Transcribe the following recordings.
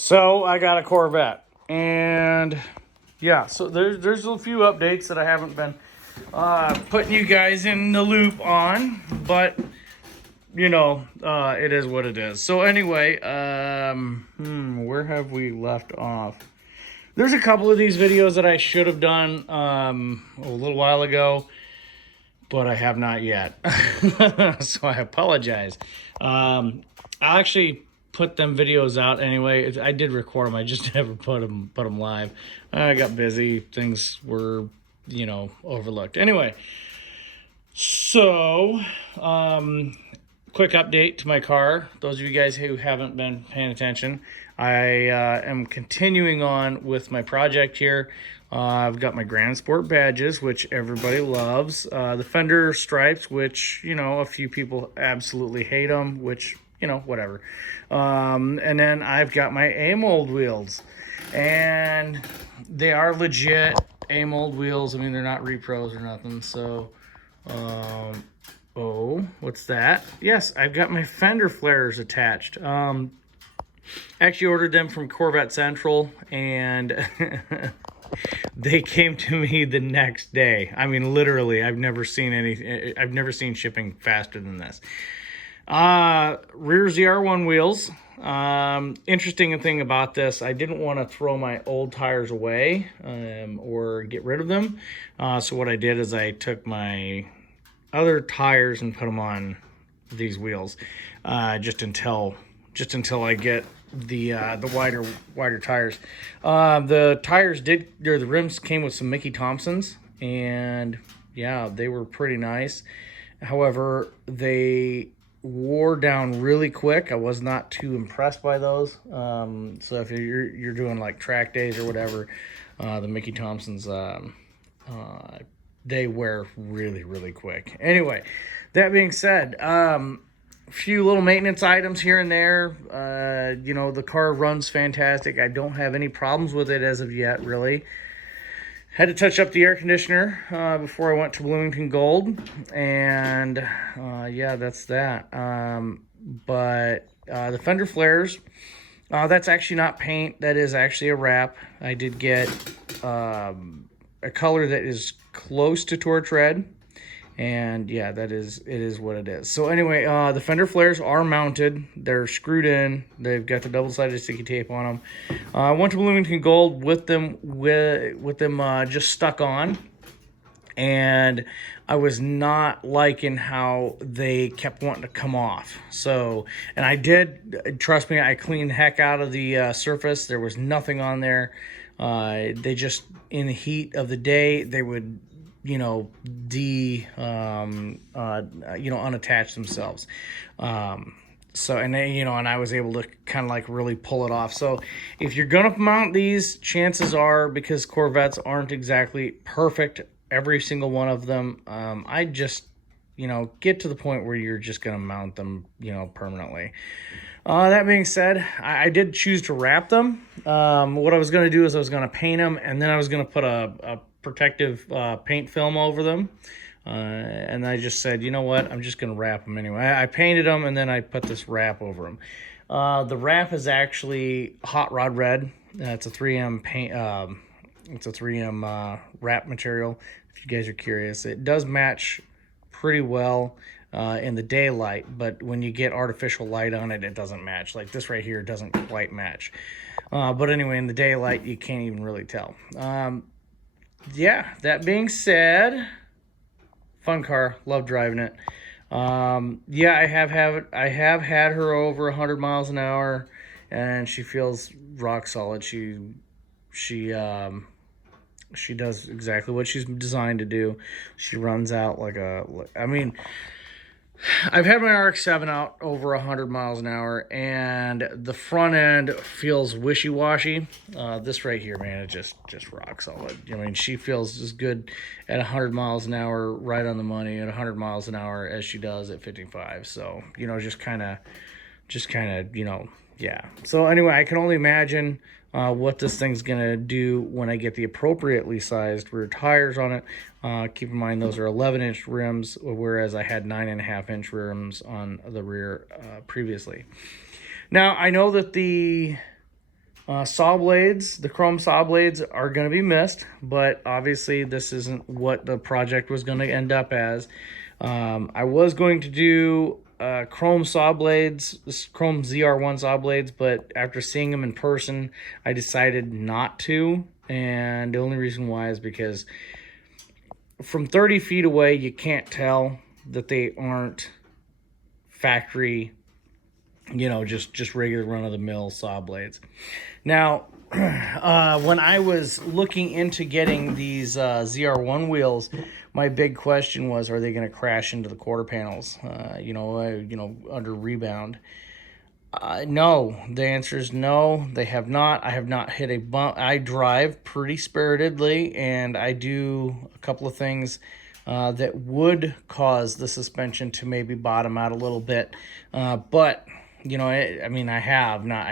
So I got a Corvette, and yeah, so there's a few updates that I haven't been putting you guys in the loop on, but it is what it is. So anyway, where have we left off? There's a couple of these videos that I should have done a little while ago, but I have not yet. So I apologize. I'll actually put them videos out anyway. I did record them. I just never put them live. I got busy. Things were, overlooked. Anyway, so quick update to my car. Those of you guys who haven't been paying attention, I am continuing on with my project here. I've got my Grand Sport badges, which everybody loves. The Fender stripes, which, a few people absolutely hate them, which, whatever. And then I've got my A-mold wheels. And they are legit A-mold wheels. I mean, they're not repros or nothing. So, oh, what's that? Yes, I've got my fender flares attached. Actually ordered them from Corvette Central, and they came to me the next day. I mean, literally, I've never seen shipping faster than this. Rear ZR1 wheels. Interesting thing about this, I didn't want to throw my old tires away or get rid of them. So what I did is I took my other tires and put them on these wheels just until I get the wider tires. The rims came with some Mickey Thompsons, and yeah, they were pretty nice. However, they wore down really quick. I was not too impressed by those. So if you're doing like track days or whatever, the Mickey Thompsons, they wear really, really quick. Anyway, that being said, few little maintenance items here and there. The car runs fantastic. I don't have any problems with it as of yet, really. Had to touch up the air conditioner before I went to Bloomington Gold, and yeah, that's that. But the fender flares, that's actually not paint. That is actually a wrap. I did get a color that is close to torch red. And yeah, it is what it is. So anyway, the fender flares are mounted. They're screwed in. They've got the double-sided sticky tape on them. I went to Bloomington Gold with them just stuck on, and I was not liking how they kept wanting to come off. So, and I did, trust me, I cleaned the heck out of the surface. There was nothing on there. They just, in the heat of the day, they would unattach themselves. So, and then, and I was able to kind of like really pull it off. So if you're going to mount these, chances are, because Corvettes aren't exactly perfect, every single one of them, I just, get to the point where you're just going to mount them, permanently. That being said, I did choose to wrap them. What I was going to do is I was going to paint them, and then I was going to put a protective paint film over them, and I just said, you know what, I'm just gonna wrap them anyway. I painted them, and then I put this wrap over them. The wrap is actually hot rod red. It's a 3M paint. It's a 3M wrap material. If you guys are curious, it does match pretty well in the daylight, but when you get artificial light on it, it doesn't match. Like this right here doesn't quite match. But anyway, in the daylight, you can't even really tell. Yeah, that being said, fun car, love driving it. Yeah, I have had her over 100 miles an hour, and she feels rock solid. She does exactly what she's designed to do. She runs out I've had my RX-7 out over 100 miles an hour, and the front end feels wishy-washy. This right here, man, it just rock solid. I mean, she feels as good at 100 miles an hour, right on the money, at 100 miles an hour as she does at 55. So, just kind of, yeah. So anyway, I can only imagine what this thing's gonna do when I get the appropriately sized rear tires on it. Keep in mind those are 11-inch rims, whereas I had 9.5-inch rims on the rear previously. Now I know that the Saw blades, the chrome saw blades are going to be missed, but obviously this isn't what the project was going to end up as. I was going to do chrome saw blades, chrome ZR1 saw blades, but after seeing them in person, I decided not to. And the only reason why is because from 30 feet away, you can't tell that they aren't factory, just regular run-of-the-mill saw blades. Now, when I was looking into getting these ZR1 wheels, my big question was, are they going to crash into the quarter panels, under rebound? No, the answer is no, they have not. I have not hit a bump. I drive pretty spiritedly, and I do a couple of things that would cause the suspension to maybe bottom out a little bit. But, I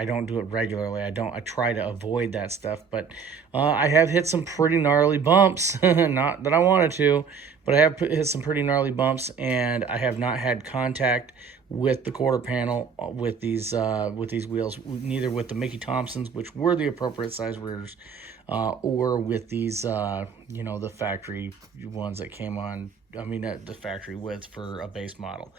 don't do it regularly. I try to avoid that stuff, but I have hit some pretty gnarly bumps. Not that I wanted to, but I have hit some pretty gnarly bumps, and I have not had contact with the quarter panel with these wheels, neither with the Mickey Thompsons, which were the appropriate size rears, or with these, the factory ones that came on, the factory width for a base model.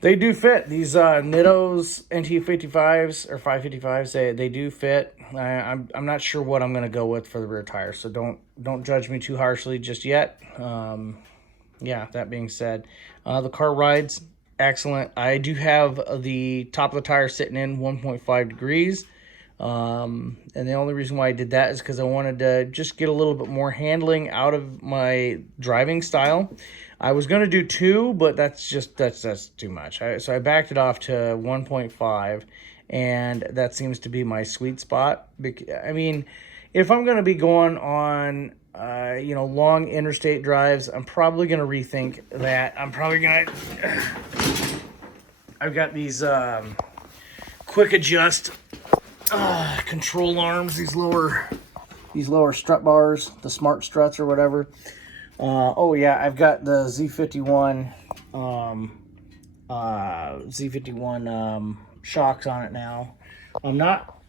They do fit. These Nittos NT55s or 555s, they do fit. I'm not sure what I'm going to go with for the rear tires, so don't judge me too harshly just yet. That being said, the car rides excellent. I do have the top of the tire sitting in 1.5 degrees. And the only reason why I did that is because I wanted to just get a little bit more handling out of my driving style. I was going to do 2, but that's too much. So I backed it off to 1.5, and that seems to be my sweet spot. If I'm going to be going on long interstate drives, I'm probably going to rethink that. I've got these quick adjust control arms, these lower strut bars, the smart struts or whatever. I've got the Z51 shocks on it now. I'm not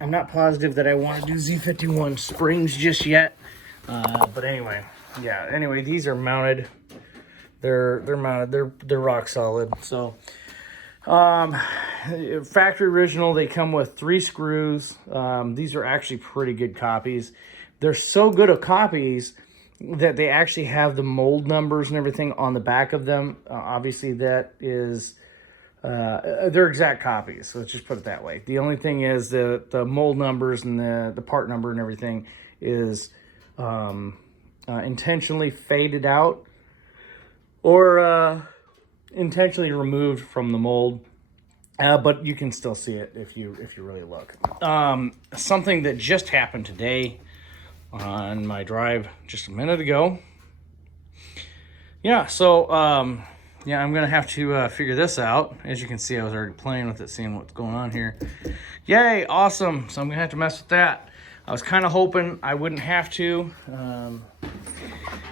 positive that I want to do Z51 springs just yet. But anyway, these are mounted. They're mounted. They're rock solid. So, factory original. They come with 3 screws. These are actually pretty good copies. They're so good of copies that they actually have the mold numbers and everything on the back of them. Obviously, that is they're exact copies. So let's just put it that way. The only thing is the mold numbers and the part number and everything is intentionally faded out or intentionally removed from the mold, but you can still see it if you really look. Something that just happened today on my drive just a minute ago. I'm gonna have to figure this out. As you can see, I was already playing with it, seeing what's going on here. Yay, awesome. So I'm gonna have to mess with that. I was kind of hoping I wouldn't have to,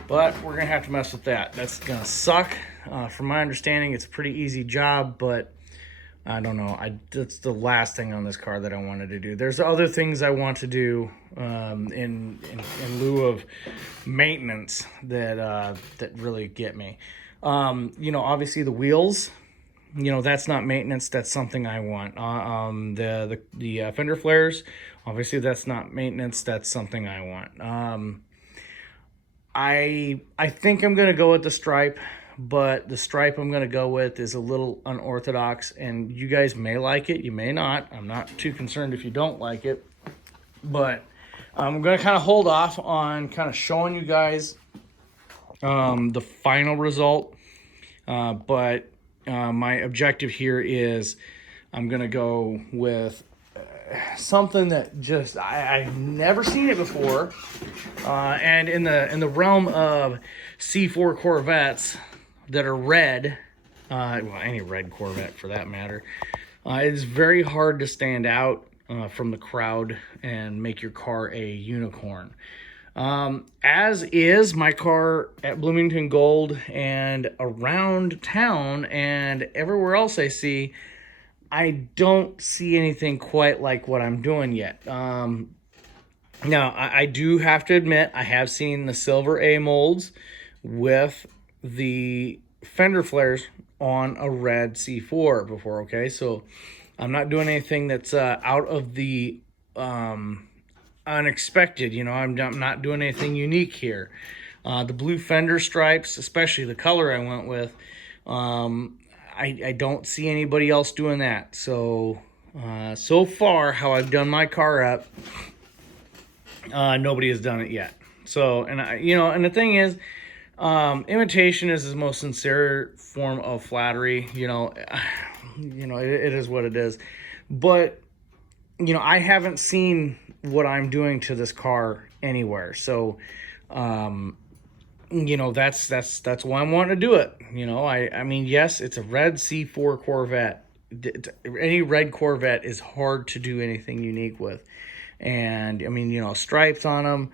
but we're gonna have to mess with that. That's gonna suck. From my understanding, it's a pretty easy job, but I don't know. That's the last thing on this car that I wanted to do. There's other things I want to do in lieu of maintenance that really get me. Obviously the wheels. That's not maintenance. That's something I want. The fender flares. Obviously, that's not maintenance. That's something I want. I think I'm gonna go with the stripe. But the stripe I'm going to go with is a little unorthodox, and you guys may like it, you may not. I'm not too concerned if you don't like it, but I'm going to kind of hold off on kind of showing you guys the final result. But my objective here is I'm going to go with something that just I've never seen it before, and in the realm of C4 Corvettes that are red, any red Corvette for that matter, it's very hard to stand out from the crowd and make your car a unicorn. As is my car at Bloomington Gold and around town and everywhere else I see, I don't see anything quite like what I'm doing yet. Now, I do have to admit, I have seen the silver A molds with the fender flares on a red C4 before, okay? So I'm not doing anything that's out of the unexpected. You know, I'm not doing anything unique here. The blue fender stripes, especially the color I went with, I don't see anybody else doing that. So, so far, how I've done my car up, nobody has done it yet. So, and and the thing is, imitation is his most sincere form of flattery. It is what it is. But, I haven't seen what I'm doing to this car anywhere. So, that's why I'm wanting to do it. I mean, yes, it's a red C4 Corvette. Any red Corvette is hard to do anything unique with. And I mean, stripes on them,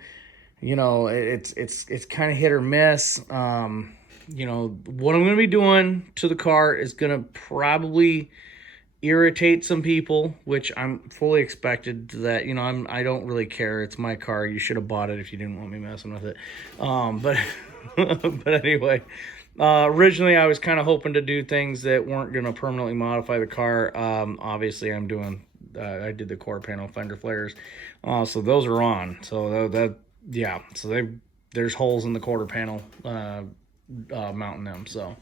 it's kind of hit or miss. What I'm going to be doing to the car is going to probably irritate some people, which I'm fully expected to that. I don't really care. It's my car. You should have bought it if you didn't want me messing with it. But but anyway, originally I was kind of hoping to do things that weren't going to permanently modify the car. Obviously I'm doing I did the core panel fender flares, so those are on. So there's holes in the quarter panel mounting them. So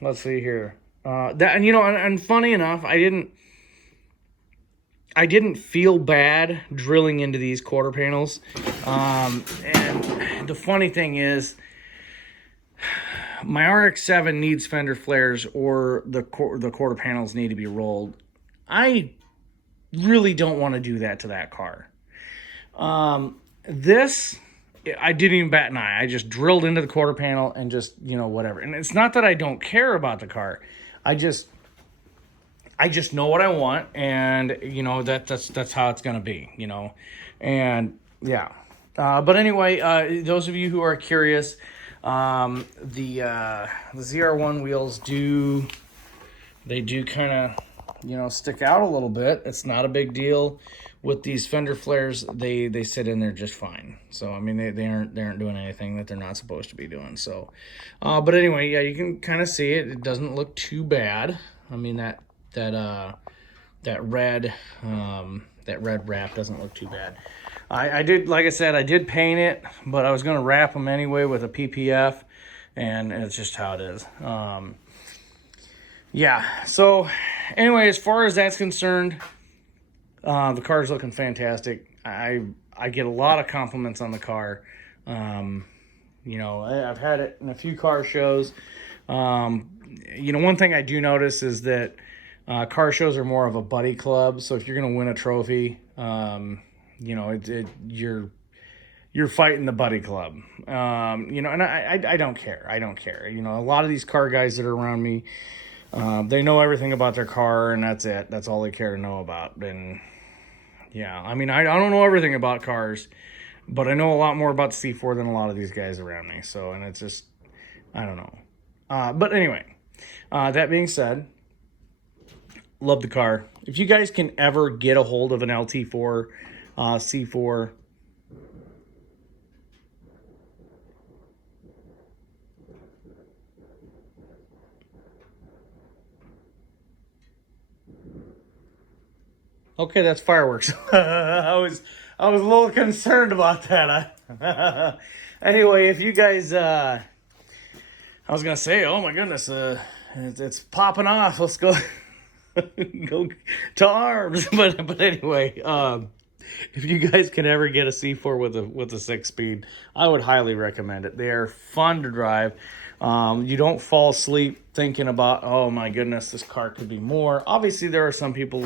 let's see here. And funny enough, I didn't feel bad drilling into these quarter panels. And the funny thing is, my RX-7 needs fender flares, or the quarter panels need to be rolled. I really don't want to do that to that car. This, I didn't even bat an eye. I just drilled into the quarter panel and just, whatever. And it's not that I don't care about the car. I just know what I want, and that's how it's gonna be, and yeah. But anyway, those of you who are curious, the ZR1 wheels do kind of stick out a little bit. It's not a big deal. With these fender flares, they sit in there just fine. So I mean, they aren't doing anything that they're not supposed to be doing. So, but anyway, yeah, you can kind of see it. It doesn't look too bad. I mean, that red wrap doesn't look too bad. I did, like I said, I did paint it, but I was gonna wrap them anyway with a PPF, and it's just how it is. Yeah. So anyway, as far as that's concerned, the car's looking fantastic. I get a lot of compliments on the car. I've had it in a few car shows. One thing I do notice is that car shows are more of a buddy club. So if you're going to win a trophy, you're fighting the buddy club. And I don't care. I don't care. A lot of these car guys that are around me, they know everything about their car, and that's it. That's all they care to know about. And yeah, I mean, I don't know everything about cars, but I know a lot more about the C4 than a lot of these guys around me. So, and it's just, I don't know. But anyway, that being said, love the car. If you guys can ever get a hold of an LT4 C4, okay, that's fireworks. I was a little concerned about that. Anyway, if you guys, I was gonna say, oh my goodness, it's popping off. Let's go, go to arms. But anyway, if you guys can ever get a C4 with a 6-speed, I would highly recommend it. They are fun to drive. You don't fall asleep thinking about, oh my goodness, this car could be more. Obviously, there are some people,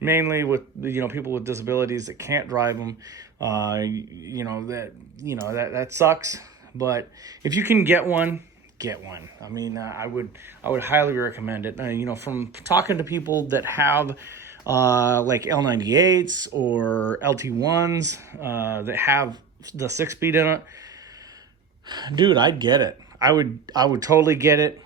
mainly with people with disabilities that can't drive them. That sucks. But if you can get one, get one. I mean, I would highly recommend it. From talking to people that have like L98s or LT1s that have the 6-speed in it, dude, I'd get it. I would totally get it.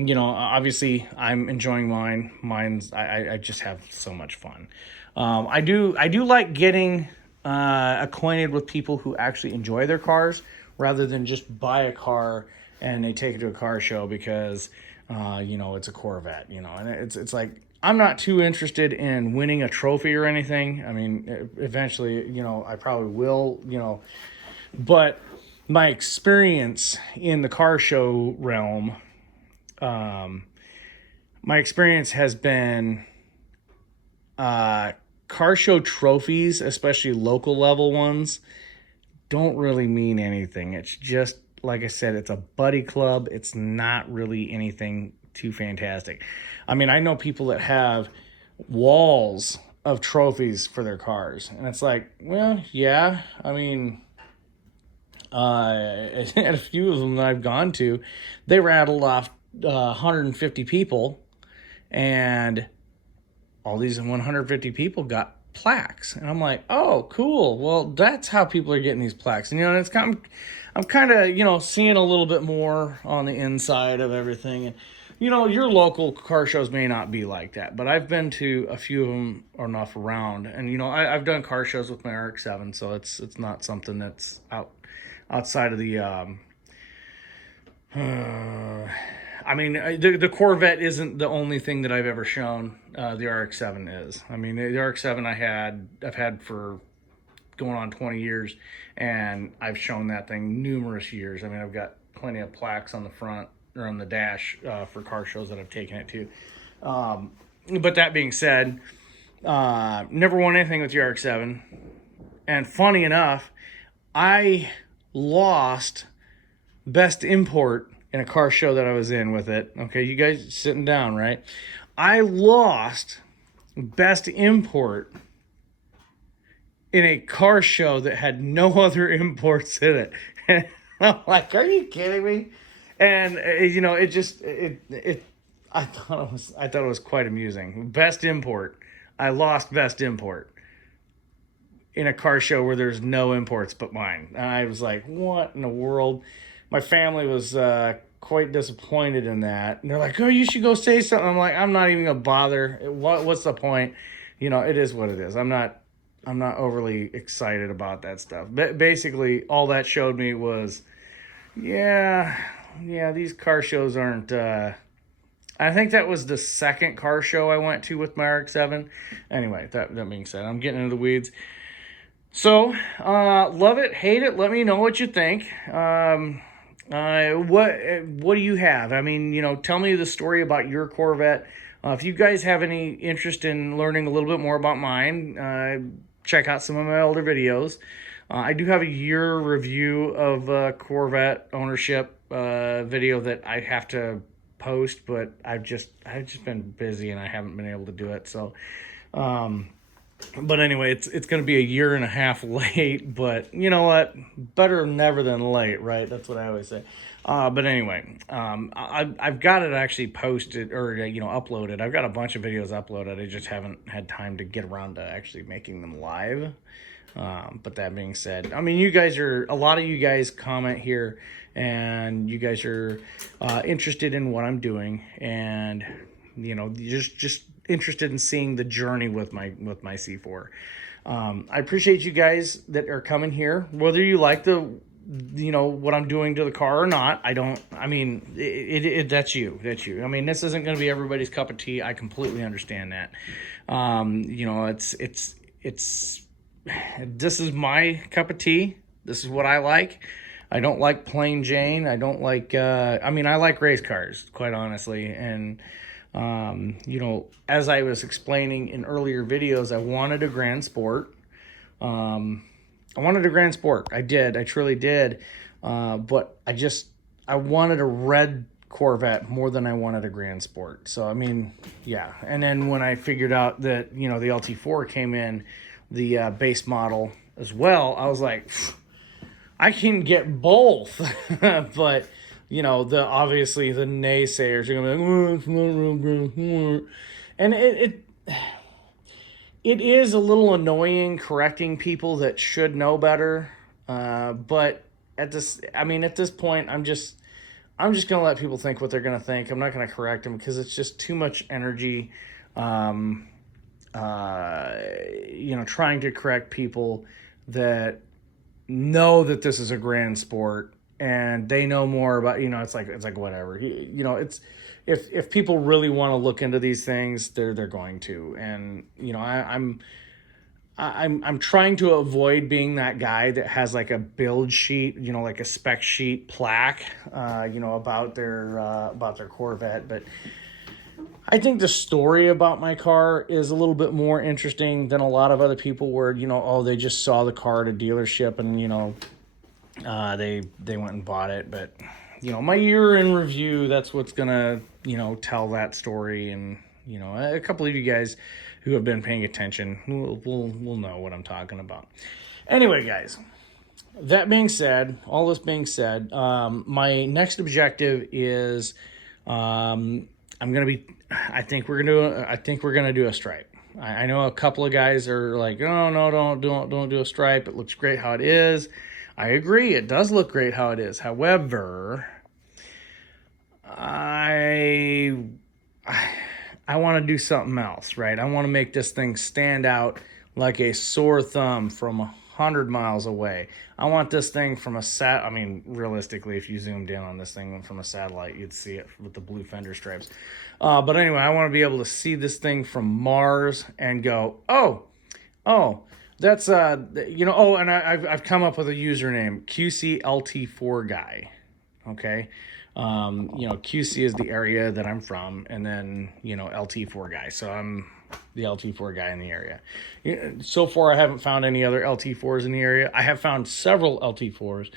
Obviously I'm enjoying mine. I just have so much fun. I do like getting acquainted with people who actually enjoy their cars rather than just buy a car and they take it to a car show because it's a Corvette. And it's like I'm not too interested in winning a trophy or anything. I mean, eventually, I probably will. But my experience in the car show realm, my experience has been car show trophies, especially local level ones, don't really mean anything. It's just, like I said, it's a buddy club. It's not really anything too fantastic. I mean, I know people that have walls of trophies for their cars, and it's like, well, yeah, I mean, at a few of them that I've gone to, they rattled off 150 people, and all these 150 people got plaques, and I'm like, oh, cool. Well, that's how people are getting these plaques, and it's kind of, I'm kind of seeing a little bit more on the inside of everything, and your local car shows may not be like that, but I've been to a few of them enough around, and I've done car shows with my RX-7, so it's not something that's outside of the I mean, the Corvette isn't the only thing that I've ever shown. The RX-7 is. I mean, the RX-7 I've had for going on 20 years, and I've shown that thing numerous years. I mean, I've got plenty of plaques on the front or on the dash for car shows that I've taken it to. But that being said, never won anything with the RX-7. And funny enough, I lost best import in a car show that I was in with it. Okay, you guys sitting down, right? I lost best import in a car show that had no other imports in it. And I'm like, are you kidding me? And I thought it was quite amusing. Best import. I lost best import in a car show where there's no imports but mine. And I was like, what in the world? My family was quite disappointed in that. And they're like, oh, you should go say something. I'm like, I'm not even going to bother. What's the point? It is what it is. I'm not overly excited about that stuff. But basically, all that showed me was, yeah, these car shows aren't... I think that was the second car show I went to with my RX-7. Anyway, that being said, I'm getting into the weeds. So, love it, hate it, let me know what you think. What do you have? I mean, tell me the story about your Corvette. If you guys have any interest in learning a little bit more about mine, check out some of my older videos. I do have a year review of Corvette ownership video that I have to post, but I've just been busy and I haven't been able to do it. So, but anyway, it's going to be a year and a half late, but you know what? Better never than late, right? That's what I always say. But anyway, I've got it actually posted or, uploaded. I've got a bunch of videos uploaded. I just haven't had time to get around to actually making them live. But that being said, I mean, a lot of you guys comment here and you guys are interested in what I'm doing and, just interested in seeing the journey with my C4. I appreciate you guys that are coming here, whether you like what I'm doing to the car or not. That's you. I mean, this isn't going to be everybody's cup of tea. I completely understand that. This is my cup of tea. This is what I like. I don't like plain Jane. I don't like, I like race cars, quite honestly. And, as I was explaining in earlier videos, I wanted a Grand Sport. I did. I truly did. But I wanted a red Corvette more than I wanted a Grand Sport. So, yeah. And then when I figured out that, the LT4 came in, the base model as well, I was like, I can get both. But obviously the naysayers are gonna be like, oh, it's not real good. And it is a little annoying correcting people that should know better. But at this point, I'm just going to let people think what they're going to think. I'm not going to correct them because it's just too much energy, trying to correct people that know that this is a grand sport and they know more about, it's like whatever. It's if people really want to look into these things, they're going to. And I'm trying to avoid being that guy that has like a build sheet, like a spec sheet plaque, about their Corvette. But I think the story about my car is a little bit more interesting than a lot of other people where, they just saw the car at a dealership and, they went and bought it. But, my year in review, that's what's going to, tell that story. And, a couple of you guys who have been paying attention will know what I'm talking about. Anyway, guys, that being said, all this being said, my next objective is, I think we're gonna do a stripe. I know a couple of guys are like, oh no, don't do a stripe. It looks great how it is. I agree, it does look great how it is. However, I want to do something else, right? I want to make this thing stand out like a sore thumb from 100 miles away. I want this thing from realistically, if you zoomed in on this thing from a satellite, you'd see it with the blue fender stripes. But anyway, I want to be able to see this thing from Mars and go, oh, that's, and I've come up with a username, QCLT4 guy, okay? QC is the area that I'm from, and then, LT4 guy. So I'm the LT4 guy in the area. So far, I haven't found any other LT4s in the area. I have found several LT4s,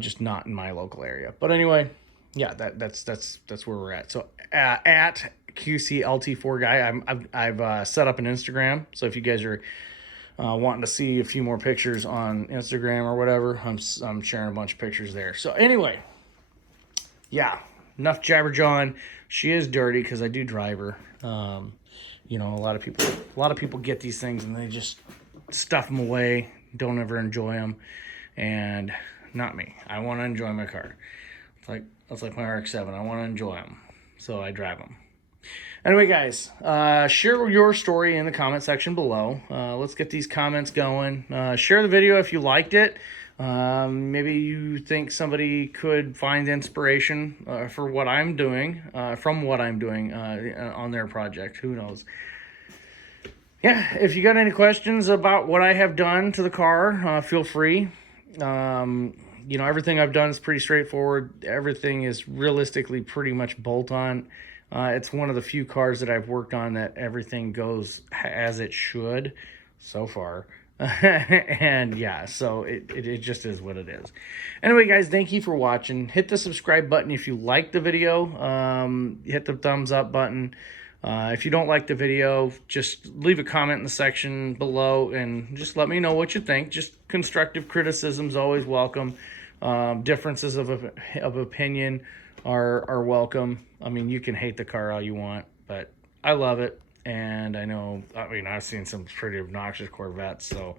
just not in my local area. But anyway, yeah, that's where we're at. So at QCLT4 guy, I've set up an Instagram. So if you guys are wanting to see a few more pictures on Instagram or whatever, I'm sharing a bunch of pictures there. So anyway. Yeah, enough jabberjawing. She is dirty because I do drive her. A lot of people get these things and they just stuff them away, don't ever enjoy them, and not me. I want to enjoy my car. It's like my RX-7. I want to enjoy them, so I drive them. Anyway, guys, share your story in the comment section below. Let's get these comments going. Share the video if you liked it. Maybe you think somebody could find inspiration for what I'm doing, from what I'm doing on their project. Who knows? Yeah, if you got any questions about what I have done to the car, feel free. Everything I've done is pretty straightforward. Everything is realistically pretty much bolt-on. It's one of the few cars that I've worked on that everything goes as it should so far. And yeah, so it just is what it is. Anyway, guys, thank you for watching. Hit the subscribe button if you like the video. Hit the thumbs up button. If you don't like the video, just leave a comment in the section below and just let me know what you think. Just constructive criticism is always welcome. Differences of opinion are welcome. I mean, you can hate the car all you want, but I love it. And I've seen some pretty obnoxious Corvettes, so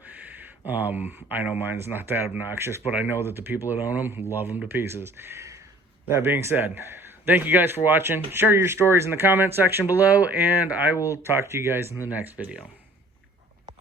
I know mine's not that obnoxious, but I know that the people that own them love them to pieces. That being said, thank you guys for watching. Share your stories in the comment section below, and I will talk to you guys in the next video.